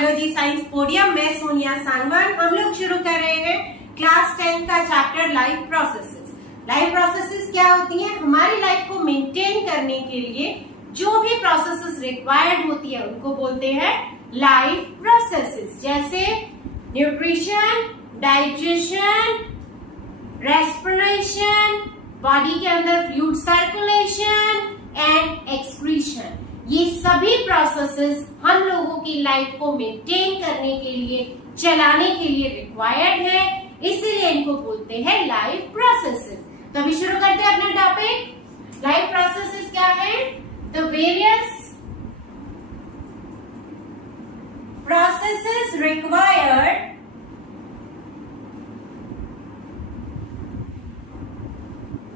Biology science podium में सोनिया सांगवान। हम लोग शुरू कर रहे हैं क्लास 10 का chapter life processes. Life processes क्या होती हैं? हमारी लाइफ को मेंटेन करने के लिए जो भी प्रोसेसेस रिक्वायर्ड होती है उनको बोलते हैं लाइफ प्रोसेसेस। जैसे न्यूट्रिशन, डाइजेशन, रेस्पिरेशन, बॉडी के अंदर फ्लूइड सर्कुलेशन एंड एक्सक्रीशन। ये सभी प्रोसेसेस हम लोगों की लाइफ को मेंटेन करने के लिए, चलाने के लिए रिक्वायर्ड है, इसीलिए इनको बोलते हैं लाइफ प्रोसेसेस। तो अभी शुरू करते हैं अपना टॉपिक। लाइफ प्रोसेसेस क्या है? The various processes required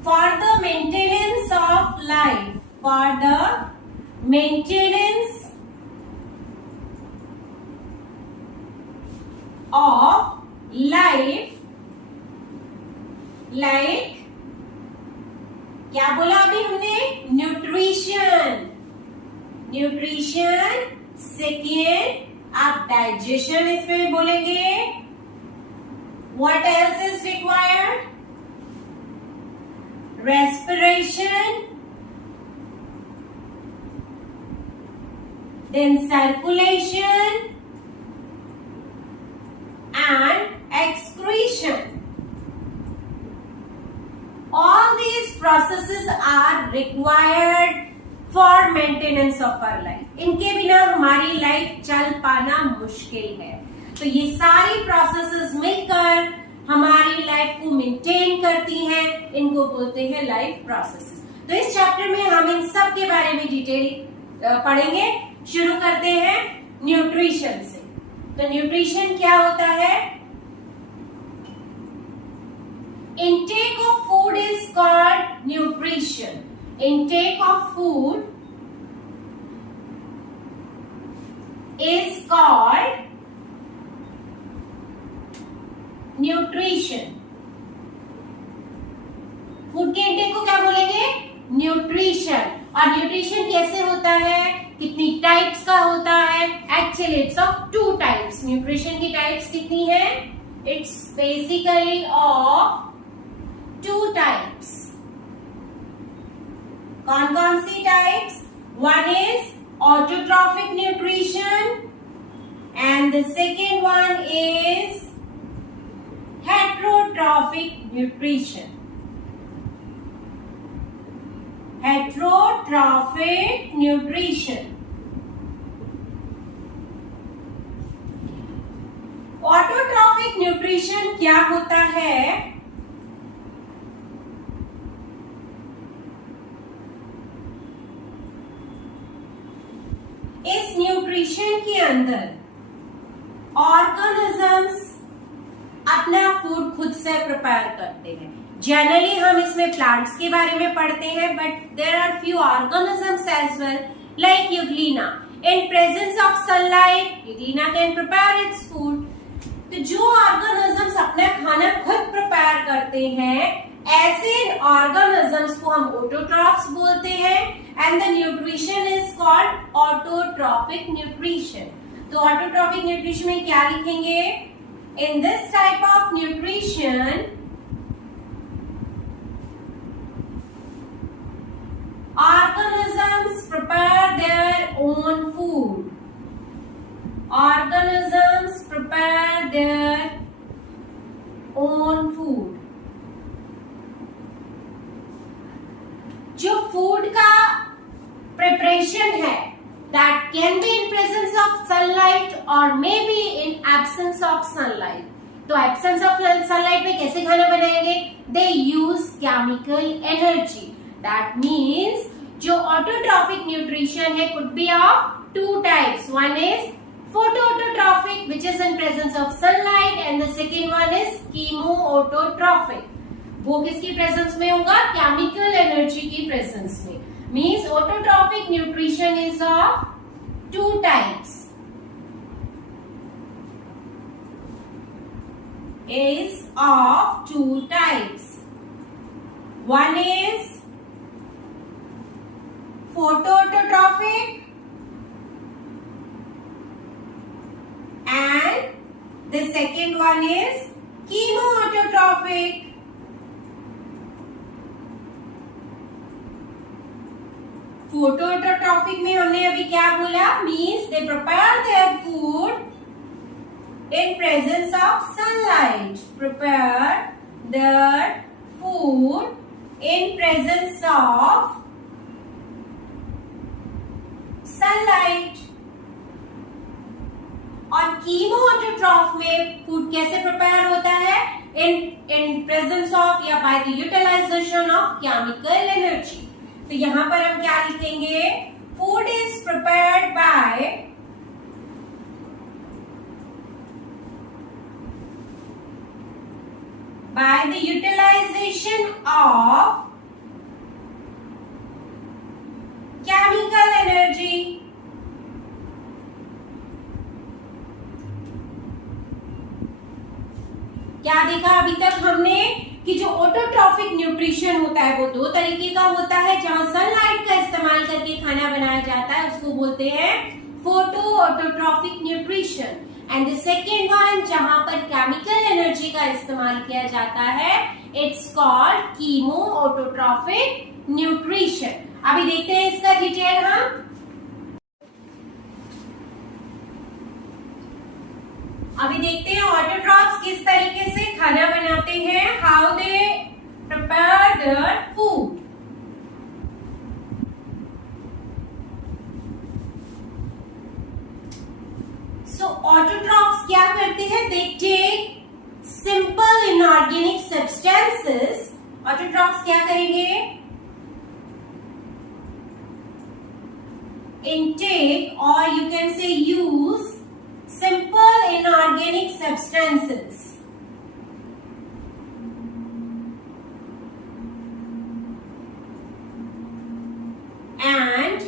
for the maintenance of life, for the maintenance of life, like क्या बोला अभी हमने? Nutrition, nutrition. सेकेंड आप डाइजेशन इसमें बोलेंगे। What else is required? respiration, then circulation and excretion. All these processes are required for maintenance of our life. इनके बिना हमारी लाइफ चल पाना मुश्किल है। तो ये सारी प्रोसेसेस मिलकर हमारी लाइफ को मेंटेन करती हैं, इनको बोलते हैं लाइफ प्रोसेसेस। तो इस चैप्टर में हम इन सब के बारे में डिटेल पढ़ेंगे। शुरू करते हैं न्यूट्रिशन से। तो न्यूट्रिशन क्या होता है? Intake of food is called nutrition. Intake of food is called nutrition. Food के इंटेक को क्या बोलेंगे? न्यूट्रिशन। और न्यूट्रिशन कैसे होता है, कितनी टाइप्स का होता है? Actually it's of 2 types. Nutrition की टाइप्स कितनी है? It's basically of 2 types. कौन कौन सी types? One is autotrophic nutrition and the second one is heterotrophic nutrition. Heterotrophic nutrition. Autotrophic nutrition क्या होता है? इस न्यूट्रिशन के अंदर ऑर्गेनिजम्स अपना फूड खुद से प्रिपेयर करते हैं। जनरली हम इसमें प्लांट्स के बारे में पढ़ते हैं, but there are few organisms as well, like euglena. In presence of sunlight euglena can prepare its food. तो जो ऑर्गेनिजम्स अपना खाना खुद प्रिपेयर करते हैं, ऐसे ऑर्गेनिजम्स को हम ऑटोट्रॉफ्स बोलते हैं and the nutrition is called autotrophic nutrition. तो ऑटोट्रॉफिक न्यूट्रिशन में क्या लिखेंगे? In this type of nutrition, organisms prepare their own food. Organisms prepare their own food. जो फूड का प्रिपरेशन है, that can be in presence of sunlight or maybe in absence of sunlight. तो absence of sunlight में कैसे खाना बनाएंगे? They use chemical energy. That means जो autotrophic nutrition है could be of 2 types. One is photoautotrophic which is in presence of sunlight and the second one is chemoautotrophic. वो किसकी presence में होगा? केमिकल एनर्जी की प्रेजेंस में। Means autotrophic nutrition is of 2 types. Is of 2 types. One is photoautotrophic and the second one is chemoautotrophic. Photoautotrophic में हमने अभी क्या बोला, means they prepare their food in presence of sunlight. Prepare their food in presence of sunlight. और chemoautotroph में food कैसे prepare होता है, इन प्रेजेंस ऑफ या by the utilization of chemical energy. तो यहां पर हम क्या लिखेंगे, food is prepared by the utilization of chemical energy. क्या देखा अभी तक हमने कि जो ऑटोट्रॉफिक न्यूट्रिशन होता है वो दो तरीके का होता है. जहां सनलाइट का इस्तेमाल करके खाना बनाया जाता है उसको बोलते हैं photo autotrophic nutrition. And the second one जहां पर केमिकल एनर्जी का इस्तेमाल किया जाता है, it's called chemo autotrophic nutrition. अभी देखते हैं इसका डिटेल. हम अभी देखते हैं ऑटोट्रॉफ्स किस तरीके से खाना बनाते हैं, how they prepare their food. So autotrophs क्या करते हैं, they take simple inorganic substances. Autotrophs क्या करेंगे, intake or you can say use simple inorganic substances and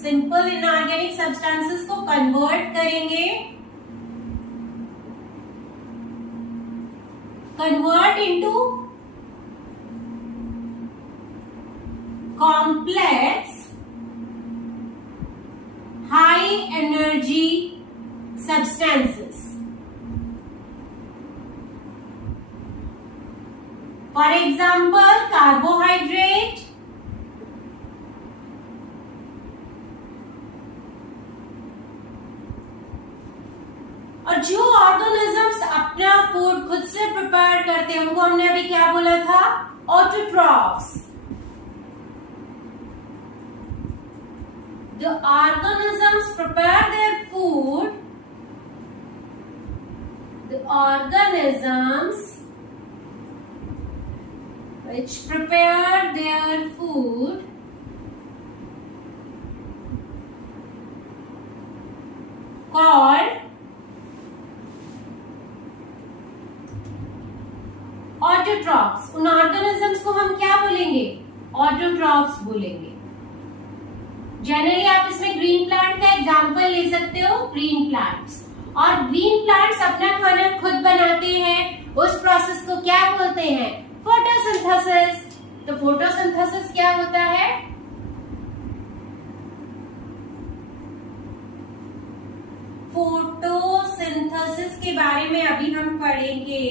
simple inorganic substances को convert करेंगे, convert into complex high energy substances. For example, carbohydrate, और जो organisms अपना फूड खुद से prepare करते हैं उनको हमने अभी क्या बोला था, autotrophs. The organisms prepare their food. The organisms which prepare their food called autotrophs. उन ऑर्गेनिजम्स को हम क्या बोलेंगे, ऑटोट्रॉफ्स बोलेंगे. जनरली आप इसमें ग्रीन प्लांट का एग्जांपल ले सकते हो, ग्रीन प्लांट्स. और ग्रीन प्लांट्स अपना खाना खुद बनाते हैं, उस प्रोसेस को क्या बोलते हैं, फोटोसिंथेसिस. तो फोटोसिंथेसिस क्या होता है, फोटोसिंथेसिस के बारे में अभी हम पढ़ेंगे.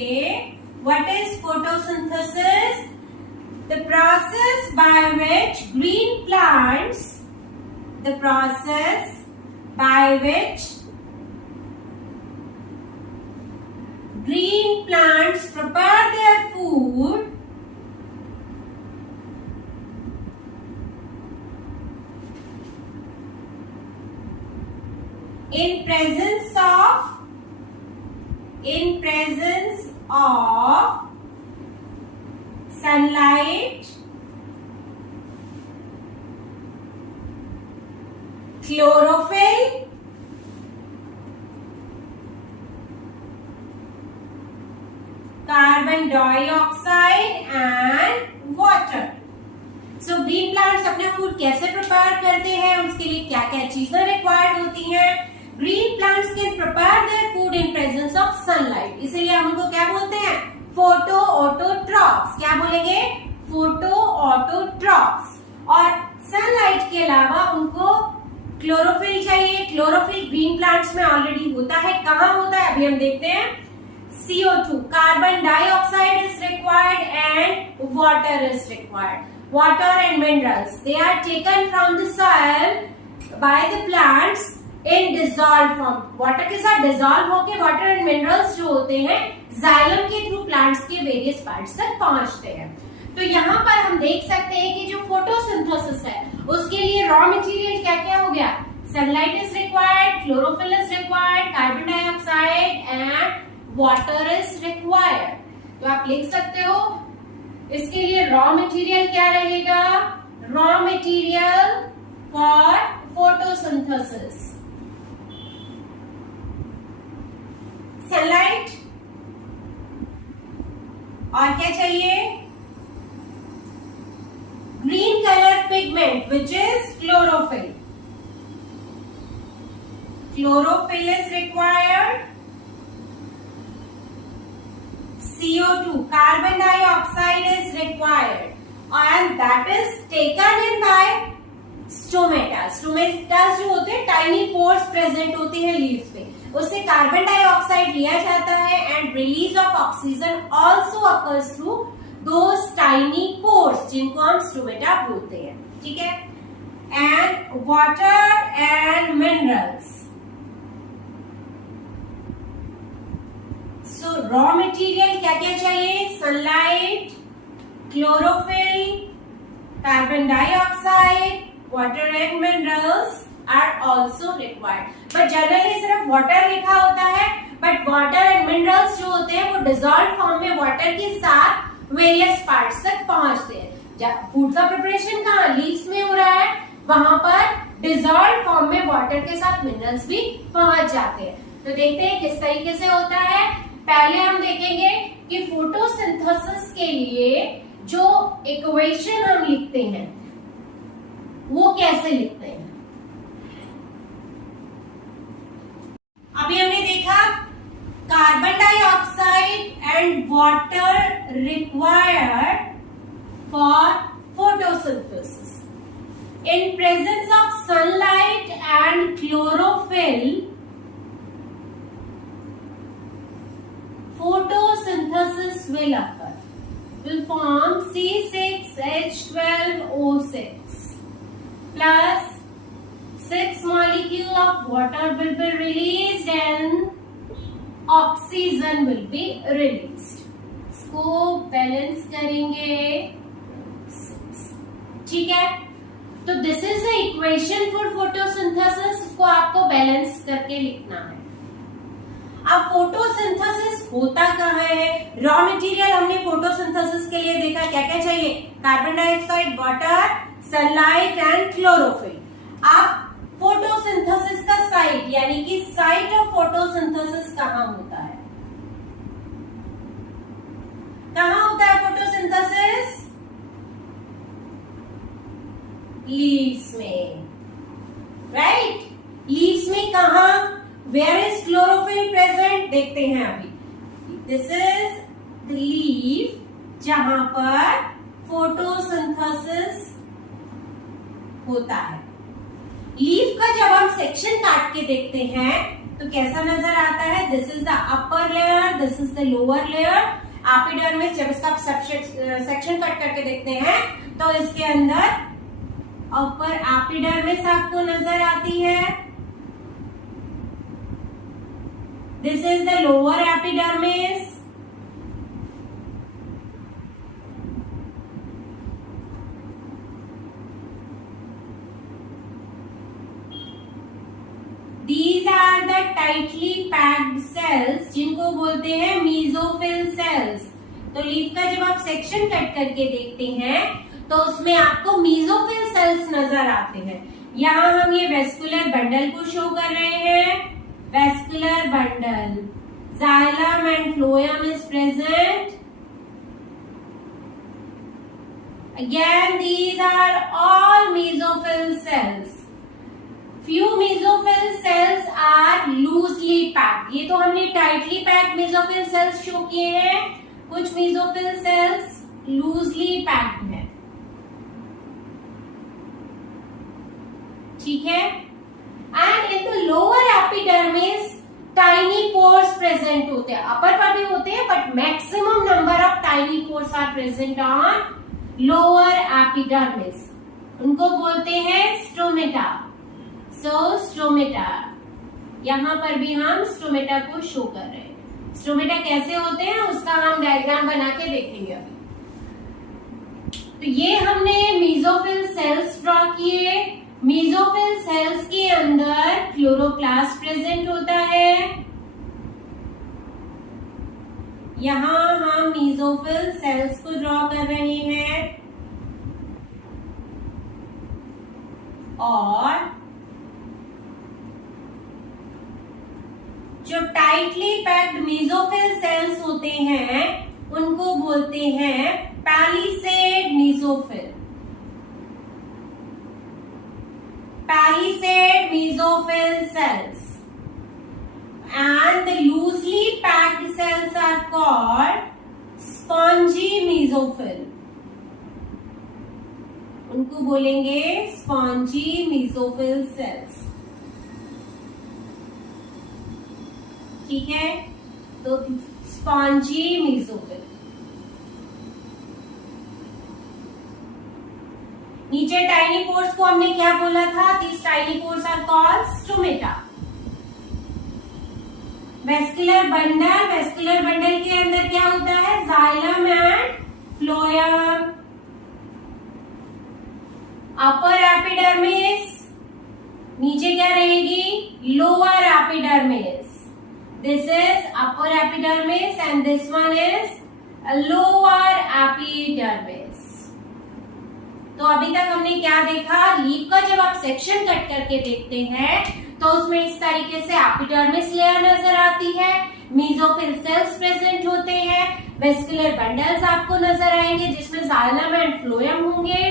What is photosynthesis, the process by which green plants, the process by which green plants prepare their food in presence of sunlight, chlorophyll, carbon dioxide and water. So green plants अपना food कैसे prepare करते हैं, उसके लिए क्या क्या चीजें required होती हैं. Green plants can prepare their food in presence of sunlight. इसीलिए हम उनको क्या बोलते हैं, फोटो ऑटोट्रॉफ्स. क्या बोलेंगे, फोटो ऑटोट्रॉफ्स. और सनलाइट के अलावा उनको क्लोरोफिल चाहिए। क्लोरोफिल ग्रीन प्लांट्स में ऑलरेडी होता है। कहाँ होता है अभी हम देखते हैं। CO2, carbon dioxide is required and water is required. Water and minerals they are taken from the soil by the plants in dissolve form. Water के साथ डिसॉल्व होके वाटर एंड मिनरल्स जो होते हैं जाइलम के थ्रू प्लांट्स के various parts तक पहुंचते हैं। तो यहाँ पर हम देख सकते हैं कि जो फोटोसिंथेसिस है उसके लिए रॉ मटेरियल क्या क्या हो गया। Sunlight is required, chlorophyll is required, carbon dioxide and water is required. तो आप लिख सकते हो इसके लिए रॉ मटेरियल क्या रहेगा। Raw material for photosynthesis sunlight, और क्या चाहिए। Green colour pigment which is chlorophyll. Chlorophyll is required. CO2, carbon dioxide is required, and that is taken in by stomata. Stomata जो होते हैं टाइनी पोर्स प्रेजेंट होते हैं लीव्स पे, उससे कार्बन डाइऑक्साइड लिया जाता है and release of oxygen also occurs through those tiny pores जिनको हम स्टोमेटा बोलते हैं। ठीक है। And water and minerals. So raw material क्या क्या चाहिए। Sunlight, chlorophyll, carbon dioxide, water and minerals are also required. But generally सिर्फ वाटर लिखा होता है, बट वाटर एंड मिनरल्स जो होते हैं वो डिसॉल्व फॉर्म में वाटर के साथ वेरियस पार्ट्स तक पहुंचते हैं। फूड का प्रिपरेशन कहाँ लीव्स में हो रहा है, वहां पर डिसॉल्व फॉर्म में वाटर के साथ मिनरल्स भी पहुंच जाते हैं। तो देखते हैं किस तरीके से होता है। पहले हम देखेंगे कि फोटोसिंथेसिस के लिए जो इक्वेशन हम लिखते हैं वो कैसे लिखते हैं। अभी हमने देखा carbon dioxide and water required for photosynthesis. In presence of sunlight and chlorophyll, photosynthesis will occur. Will form C6H12O6 plus 6 molecule of water will be released and oxygen will be released. इसको balance करेंगे 6। ठीक है, तो this is the equation for photosynthesis. इसको आपको balance करके लिखना है। अब फोटोसिंथेसिस होता कहाँ है। रॉ मटेरियल हमने फोटोसिंथेसिस के लिए देखा क्या क्या चाहिए। Carbon dioxide, water, sunlight and chlorophyll. अब फोटोसिंथेसिस का साइट यानी कि साइट ऑफ फोटोसिंथेसिस कहाँ होता है। कहाँ होता है फोटोसिंथेसिस। लीव्स में, राइट। लीव्स में कहा, वेयर इज क्लोरोफिल प्रेजेंट, देखते हैं अभी। दिस इज द लीफ जहां पर फोटोसिंथेसिस होता है। लीफ का जब हम सेक्शन काट के देखते हैं तो कैसा नजर आता है। This is the upper layer, this is the lower layer. Epidermis जब इसका सेक्शन कट करके देखते हैं तो इसके अंदर ऊपर एपिडर्मिस आपको नजर आती है। This is the lower epidermis. These are the tightly packed cells जिनको बोलते हैं मेसोफिल सेल्स। तो लीफ का जब आप सेक्शन कट करके देखते हैं तो उसमें आपको मेसोफिल सेल्स नजर आते हैं। यहाँ हम ये वेस्कुलर बंडल को शो कर रहे हैं। Vascular bundle, xylem and phloem is present. Again these are all mesophyll cells. Few mesophyll cells are loosely packed. ये तो हमने tightly packed mesophyll cells show किए हैं। कुछ मेसोफिल सेल्स लूजली पैक्ड है। ठीक है, and in the lower epidermis tiny pores present होते हैं. अपर पर भी होते हैं but maximum number of tiny pores are present on lower epidermis. उनको बोलते हैं स्टोमेटा. सो स्टोमेटा, यहां पर भी हम स्टोमेटा को शो कर रहे हैं. स्टोमेटा कैसे होते हैं उसका हम डायग्राम बना के देखेंगे अभी. तो ये हमने मेसोफिल सेल्स ड्रॉ किए. मेसोफिल सेल्स के अंदर क्लोरोप्लास्ट प्रेजेंट होता है. यहां हम मेसोफिल सेल्स को ड्रॉ कर रहे हैं और जो टाइटली पैक्ड मेसोफिल सेल्स होते हैं उनको बोलते हैं palisade mesophyll. Palisade mesophyll cells and the loosely packed cells are called spongy mesophil. उनको बोलेंगे spongy mesophil cells. ठीक है, तो स्पॉन्जी मेसोफिल. नीचे टाइनी पोर्स को हमने क्या बोला था? These tiny pores are called stomata. Vascular bundle, vascular bundle के अंदर क्या होता है? Xylem and phloem. Upper epidermis, नीचे क्या रहेगी? Lower epidermis. This is upper epidermis and this one is lower epidermis. तो अभी तक हमने क्या देखा? लीफ का जब आप सेक्शन कट करके देखते हैं तो उसमें इस तरीके से एपिडर्मिस लेयर नजर आती है. मेसोफिल सेल्स प्रेजेंट होते हैं. वेस्कुलर बंडल्स आपको नजर आएंगे जिसमें जाइलम एंड फ्लोएम होंगे.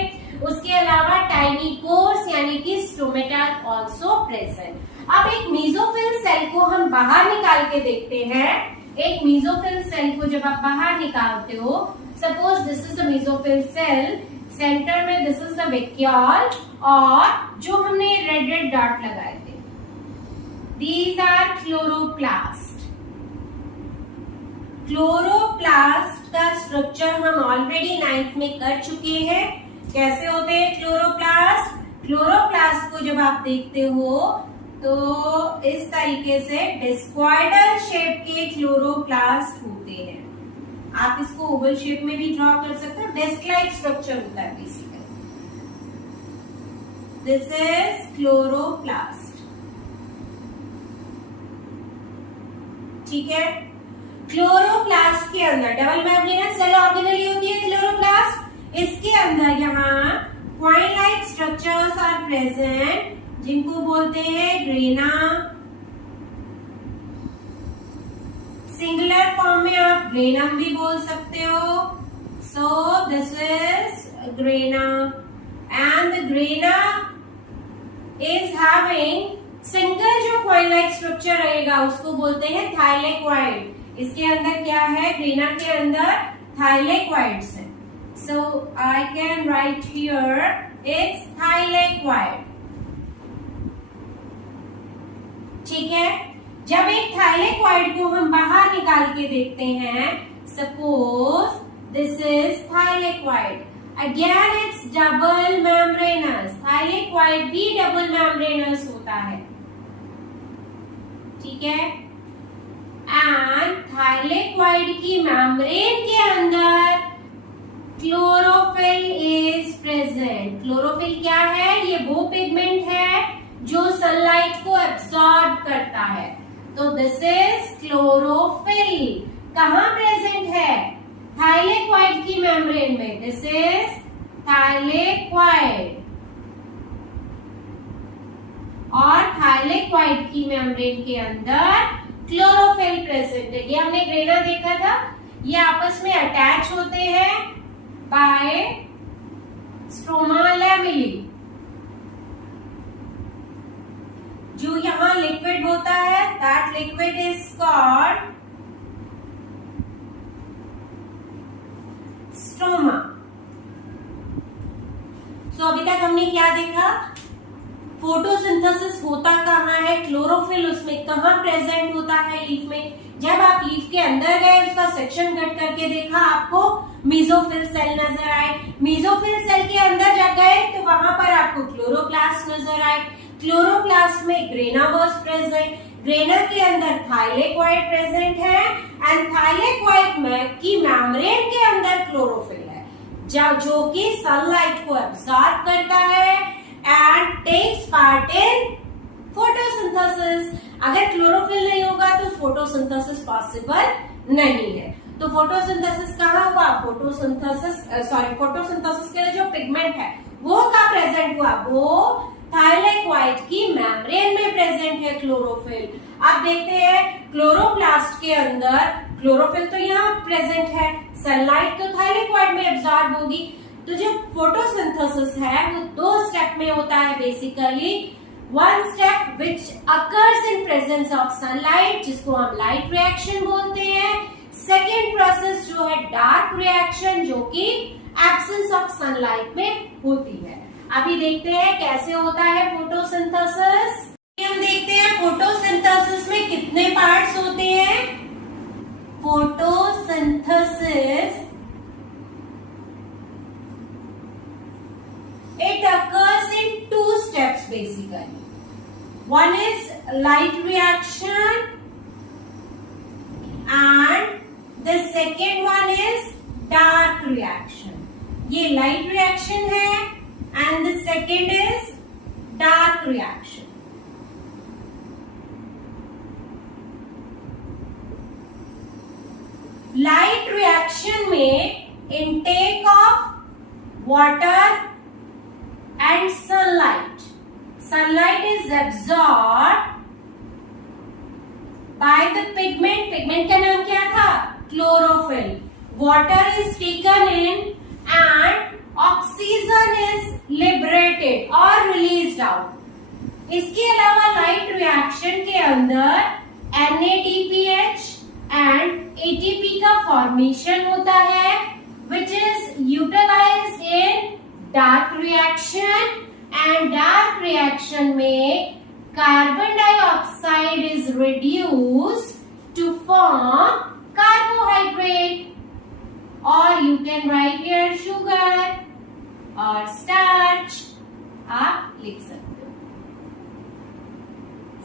उसके अलावा टाइनी पोर्स यानी कि स्टोमेटा आल्सो प्रेजेंट. अब एक मेसोफिल सेल को हम बाहर निकाल के देखते हैं. एक मेसोफिल सेल को जब आप बाहर निकालते हो, suppose this is the mesophyll cell, centre में दिस इज द वैक्यूल और जो हमने रेड रेड डॉट लगाए थे, दीज आर क्लोरोप्लास्ट. क्लोरोप्लास्ट का स्ट्रक्चर हम ऑलरेडी 9th में कर चुके हैं. कैसे होते हैं क्लोरोप्लास्ट? क्लोरोप्लास्ट को जब आप देखते हो तो इस तरीके से डिस्क्वाइडल शेप के क्लोरोप्लास्ट होते हैं. आप इसको ओवल शेप में भी ड्रॉ कर सकते हो. डिस्क लाइक स्ट्रक्चर होता है बेसिकली. This is chloroplast. ठीक है, क्लोरोप्लास्ट के अंदर डबल मेम्ब्रेनस सेल ऑर्गेनेली होती है क्लोरोप्लास्ट. इसके अंदर यहाँ coin like structures are present जिनको बोलते हैं ग्रेना. सिंगुलर फॉर्म में आप ग्रेनम भी बोल सकते हो. So this is grana and the grana is having single जो क्वाइन लाइक स्ट्रक्चर रहेगा उसको बोलते हैं थाइलेक्वाइड. इसके अंदर क्या है? ग्रेना के अंदर थाइलेक्वाइड्स है. So I can write here it's thylakoid. ठीक है, जब एक थाइलेक्वाइड को हम बाहर निकाल के देखते हैं, suppose this is thylakoid, again it's double membranous. Thylakoid भी डबल मेम्ब्रेनस होता है. ठीक है, एंड थाइलेक्वाइड की मेम्ब्रेन के अंदर क्लोरोफिल इज प्रेजेंट. क्लोरोफिल क्या है? ये वो पिगमेंट है जो सनलाइट को एब्सॉर्ब करता है. तो दिस इज क्लोरोफिल. कहां प्रेजेंट है? थाइलेक्वाइड की मेम्ब्रेन में. This is thylakoid. और थाइलेक्वाइड की मेम्ब्रेन के अंदर क्लोरोफिल प्रेजेंट है. ये हमने ग्रेना देखा था. ये आपस में अटैच होते हैं बाय स्ट्रोमा लैमेली. जो यहाँ लिक्विड होता है that liquid is called stroma. So अभी तक हमने क्या देखा? फोटोसिंथेसिस होता कहाँ है, क्लोरोफिल उसमें कहाँ प्रेजेंट होता है लीफ में। जब आप लीफ के अंदर गए, उसका सेक्शन कट करके देखा, आपको मेसोफिल सेल नजर आए। मेसोफिल सेल के अंदर जब गए तो वहां पर आपको क्लोरोप्लास्ट नजर आए। क्लोरोप्लास्ट में ग्रेना वाज प्रेजेंट। ग्रेना के अंदर थाइलेकोइड प्रेजेंट है एंड थाइलेकोइड में की मेम्ब्रेन के अंदर क्लोरोफिल है, जो कि सनलाइट को एब्सॉर्ब करता है and takes part in photosynthesis. अगर क्लोरोफिल नहीं होगा तो फोटोसिंथेसिस पॉसिबल नहीं है। तो फोटोसिंथेसिस कहाँ हुआ, फोटोसिंथेसिस के लिए जो पिगमेंट है वो कहाँ प्रेजेंट हुआ, वो थाइलेकोइड की मेम्ब्रेन में प्रेजेंट है क्लोरोफिल। अब देखते हैं क्लोरोप्लास्ट के अंदर क्लोरोफिल तो यहाँ प्रेजेंट है, सनलाइट तो थाइलेकोइड में एब्सॉर्ब होगी। तो जो फोटोसिंथेसिस है वो 2 स्टेप में होता है basically. One step which occurs in presence of sunlight, जिसको हम लाइट रिएक्शन बोलते हैं। सेकेंड प्रोसेस जो है डार्क रिएक्शन, जो कि एब्सेंस ऑफ सनलाइट में होती है। अभी देखते हैं कैसे होता है फोटोसिंथेसिस। हम देखते हैं फोटोसिंथेसिस में कितने पार्ट्स होते हैं। Photosynthesis it occurs in 2 steps basically. One is light reaction and the second one is dark reaction. ये light reaction है and the second is dark reaction. Light reaction में intake of water and sunlight. Sunlight is absorbed by the pigment. Pigment का नाम क्या था, chlorophyll. Water is taken in and oxygen is liberated or released out. इसके अलावा light reaction के अंदर NADPH and ATP का formation होता है, which is utilized in dark reaction. And dark reaction में carbon dioxide is reduced to form carbohydrate, और you can write here sugar और स्टार्च, आप लिख सकते हो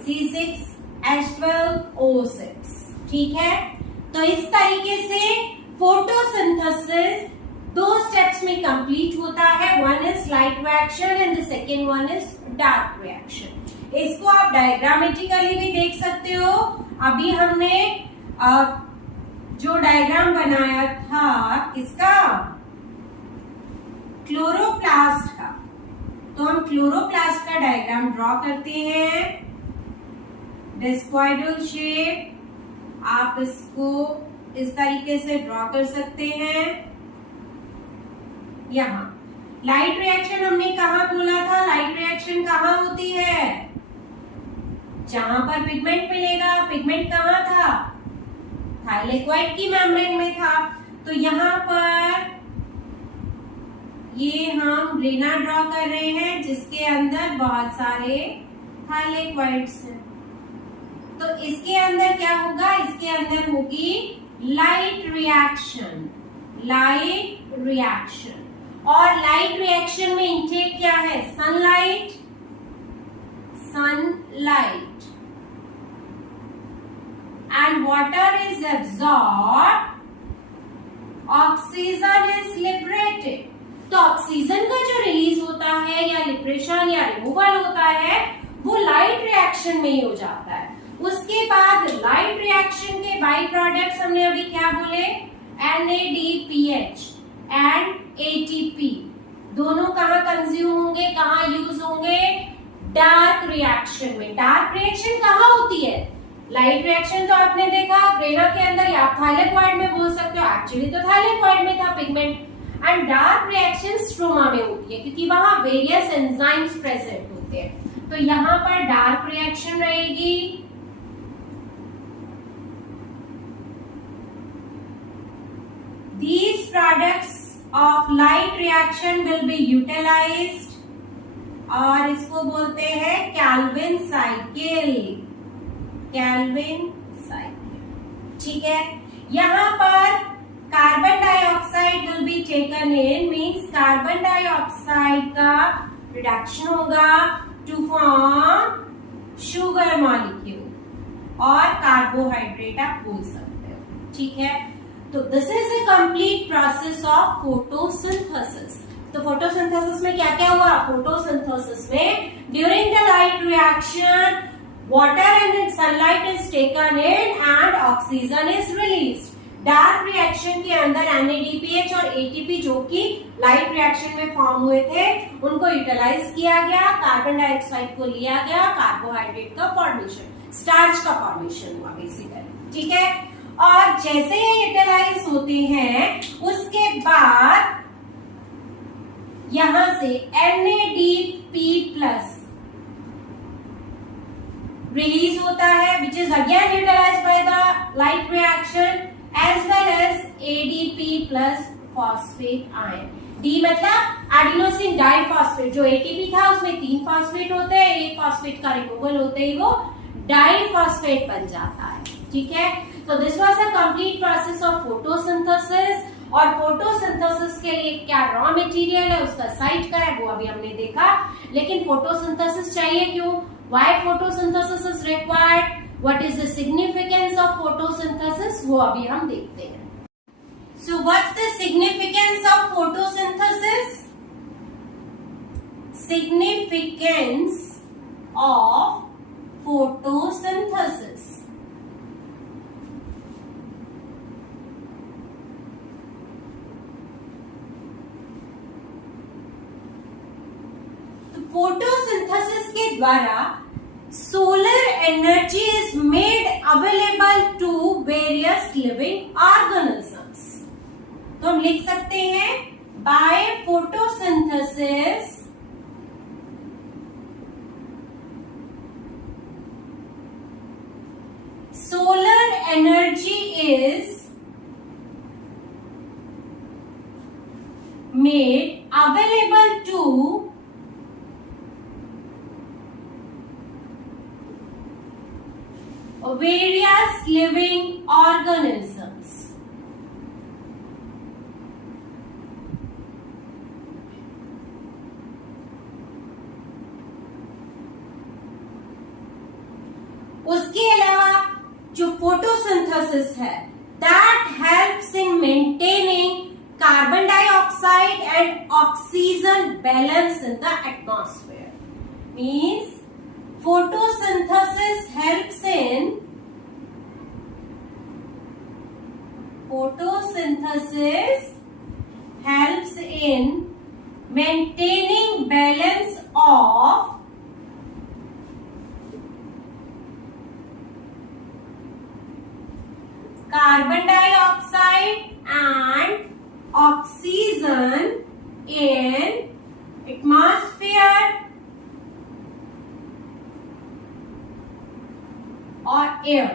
C6H12O6। ठीक है, तो इस तरीके से फोटोसिंथेसिस 2 स्टेप्स में कंप्लीट होता है। One is light reaction and the second one is dark reaction. इसको आप डायग्रामेटिकली भी देख सकते हो। अभी हमने जो डायग्राम बनाया था किसका, क्लोरोप्लास्ट का, तो हम क्लोरोप्लास्ट का डायग्राम ड्रॉ करते हैं। डिस्क्वाइडल शेप, आप इसको इस तरीके से ड्रॉ कर सकते हैं। यहाँ लाइट रिएक्शन हमने कहा बोला था, लाइट रिएक्शन कहाँ होती है, जहां पर पिगमेंट मिलेगा। पिगमेंट कहाँ था, थाइलेकोइड की मेम्ब्रेन में था। तो यहाँ पर ये हम ग्रेना ड्रॉ कर रहे हैं जिसके अंदर बहुत सारे थाइलेकोइड्स हैं। तो इसके अंदर क्या होगा, इसके अंदर होगी लाइट रिएक्शन। लाइट रिएक्शन, और लाइट रिएक्शन में इनटेक क्या है, sunlight. Sunlight and water is absorb, oxygen is liberated. तो ऑक्सीजन का जो रिलीज होता है या लिबरेशन या रिमूवल होता है वो लाइट रिएक्शन में ही हो जाता है। उसके बाद लाइट रिएक्शन के बाई प्रोडक्ट्स हमने अभी क्या बोले, NADPH एंड ATP दोनों कहाँ कंज्यूम होंगे, कहाँ यूज होंगे, डार्क रिएक्शन में। डार्क रिएक्शन कहाँ होती है, लाइट रिएक्शन तो आपने देखा ग्रेना के अंदर या थाइलेकोइड में बोल सकते हो, एक्चुअली तो थाइलेकोइड में था pigment. And dark reaction stroma में होती है क्योंकि वहां वेरियस एंजाइम्स प्रेजेंट होते हैं। तो यहाँ पर डार्क रिएक्शन रहेगी। These products of light reaction will be utilized और इसको बोलते हैं कैल्विन साइकिल, कैल्विन साइकिल। ठीक है, यहाँ पर carbon dioxide will be taken in, means carbon dioxide का रिडक्शन होगा टू फॉर्म शुगर मॉलिक्यूल और कार्बोहाइड्रेट आप बोल सकते हो। ठीक है, तो this is a complete process of photosynthesis. तो फोटोसिंथेसिस में क्या क्या हुआ? फोटोसिंथेसिस में during the light reaction water and sunlight is taken in and oxygen is released. Dark reaction के अंदर NADPH और ATP जो कि लाइट रिएक्शन में फॉर्म हुए थे उनको यूटिलाइज किया गया, कार्बन डाइऑक्साइड को लिया गया, कार्बोहाइड्रेट का फॉर्मेशन, स्टार्च का फॉर्मेशन हुआ बेसिकली। ठीक है, और जैसे ये यूटिलाइज होते हैं उसके बाद यहां से NADP+ रिलीज होता है which is again utilised by the light reaction as well as ADP+ phosphate ion। D मतलब एडिनोसिन डाइफॉस्फेट, जो ATP था उसमें 3 फॉस्फेट होते हैं, एक फॉस्फेट का रिमूवल होते ही वो डाइफॉस्फेट बन जाता है। ठीक है, तो this was a complete process of photosynthesis. और फोटोसिंथेसिस के लिए क्या रॉ मटेरियल है, उसका साइट का है, वो अभी हमने देखा। लेकिन फोटोसिंथेसिस चाहिए क्यों? Why photosynthesis is required, What is the significance of photosynthesis? वो अभी हम देखते हैं। So what's the significance of photosynthesis? Significance of photosynthesis. तो फोटोसिंथेसिस के द्वारा solar energy is made available to various living organisms। तो हम लिख सकते हैं by photosynthesis solar energy is made available to various living organisms। उसके अलावा जो फोटोसिंथेसिस है that helps in maintaining carbon dioxide and oxygen balance in the atmosphere। means photosynthesis helps in maintaining balance of carbon dioxide and oxygen in atmosphere और air.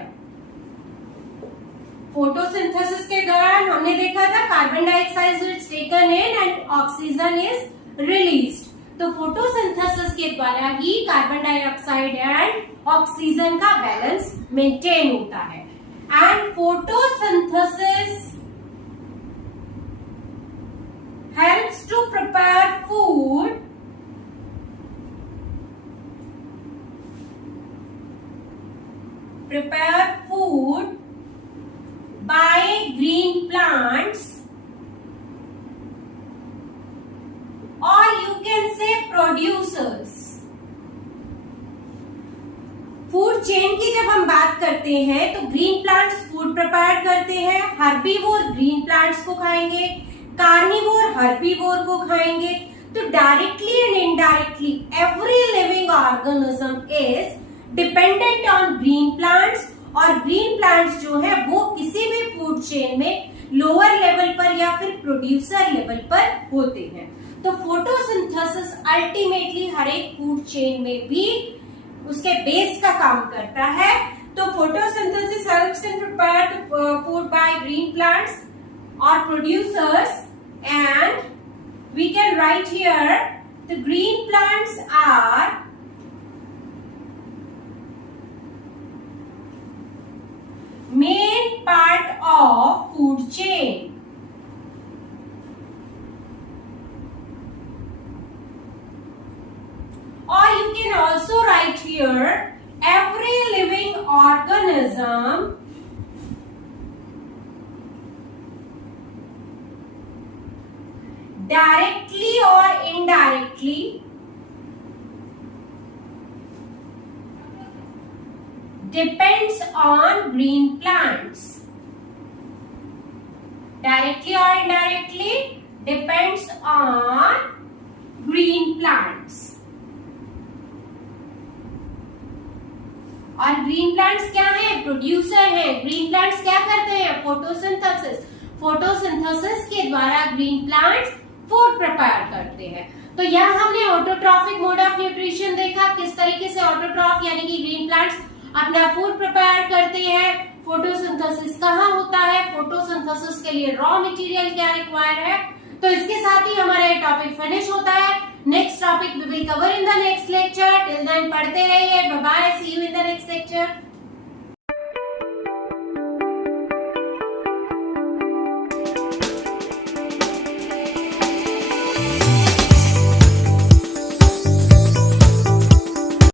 Photosynthesis के दौरान हमने देखा था carbon dioxide is taken in and oxygen is released. तो photosynthesis के द्वारा ही कार्बन डाइऑक्साइड एंड ऑक्सीजन का बैलेंस मेंटेन होता है। And photosynthesis helps to prepare food by green plants or you can say producers। Food chain की जब हम बात करते हैं तो ग्रीन प्लांट्स फूड प्रिपेयर करते हैं, हर्बीवोर ग्रीन प्लांट्स को खाएंगे, कार्निवोर हर्बीवोर को खाएंगे। तो directly and indirectly every living organism is dependent on green plants. और ग्रीन प्लांट्स जो है वो किसी भी फूड चेन में लोअर लेवल पर या फिर प्रोड्यूसर लेवल पर होते हैं। तो फोटोसिंथेसिस अल्टीमेटली हर एक फूड चेन में भी उसके बेस का काम करता है। तो photosynthesis helps in prepare food by green plants और producers and we can write here The green plants are main part of food chain. Or you can also write here, every living organism directly or indirectly depends on green plants. Directly or indirectly depends on green plants. और green plants क्या है? Producer है। Green plants क्या करते हैं? Photosynthesis. Photosynthesis के द्वारा green plants food prepare करते हैं। तो यह हमने ऑटोट्रॉफिक मोड ऑफ न्यूट्रिशन देखा, किस तरीके से ऑटोट्रॉफ यानी कि ग्रीन प्लांट्स अपना फूड प्रिपेयर करते हैं। फोटोसिंथेसिस कहाँ होता है? फोटोसिंथेसिस के लिए रॉ मटेरियल क्या रिक्वायर है। तो इसके साथ ही हमारा ये टॉपिक फिनिश होता है। Next topic we will cover in the next lecture. Till then पढ़ते रहिए। Bye bye, see you in the next lecture.